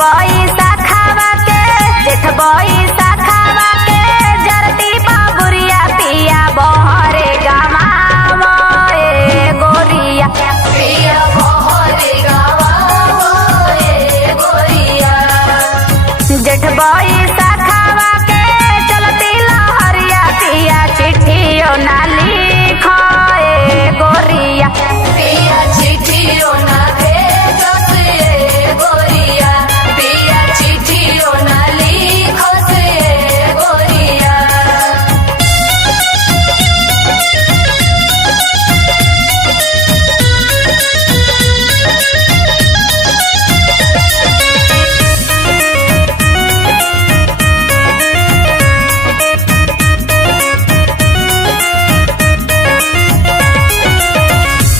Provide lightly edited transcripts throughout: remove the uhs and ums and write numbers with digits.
बई शाखावा के जरती बाबुरिया पिया बहरे गवावो ए गोरिया पिया बहरे गवावो ए गोरिया। जेठ बई शाखावा के चलती लहरिया पिया चिट्ठियों ना लिखो ए गोरिया पिया चिट्ठियों ना भेजो ए गोरिया पिया चिट्ठियों ना लिखो ए गोरिया।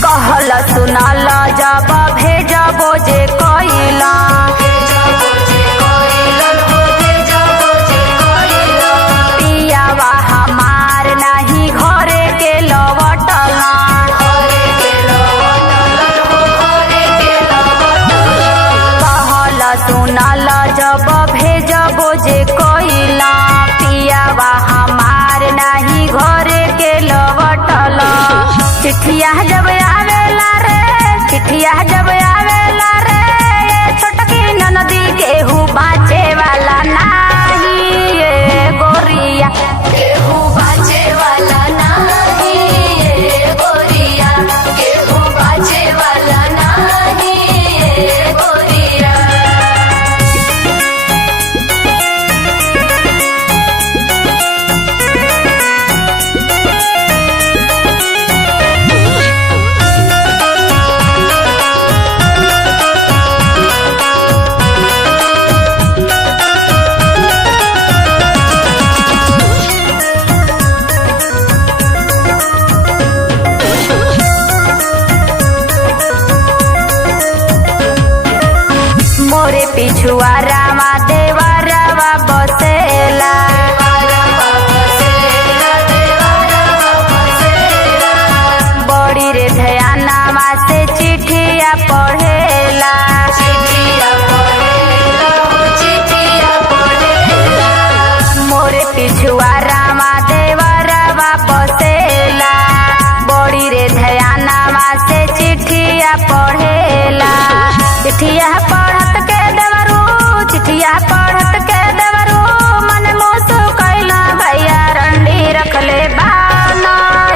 कहल सुनल जब भेजबो जे कइला पियावा हमार नाही घरे के लौटला। कहल सुनल जब भेजबो जे कइला पियावा हमार नाही घरे के लौटला। चिट्ठिया जब आवेला रे छोटकी ननदी केहू बाँचे वाला नाही ए गोरिया केहू बाँचे वाला नाही ए गोरिया केहू बाँचे वाला नाही ए गोरिया। मोरे पिछुआ रामा देवरवा बसेला बड़ी रे ध्यानमा से चिट्ठिया पढ़ेला। मोरे पिछुआ रामा देवरवा बसेला बड़ी रे ध्यानमा से चिट्ठिया पढ़ेला। चिट्ठिया पढ़त के देवरू मन मोसु कैला भैया रंडी रखले बाना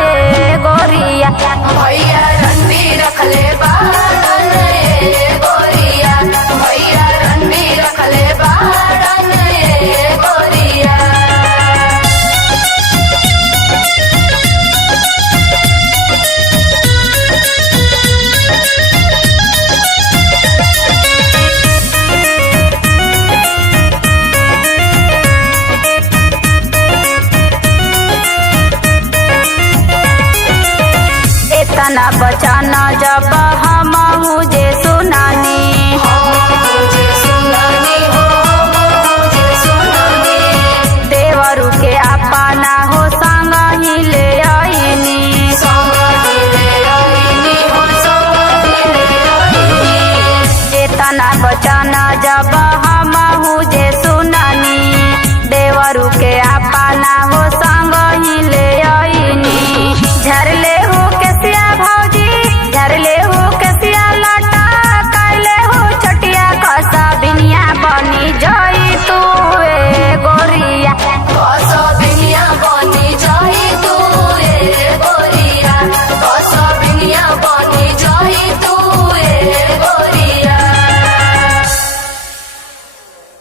ए गोरिया भैया रंडी रखले बाना ए गोरिया भैया रंडी रखले बाना ए गोरिया। इतना बचन जब हम जे सुनानी देवरू के अपना हो संग ही ले आईनी। इतना बचन जब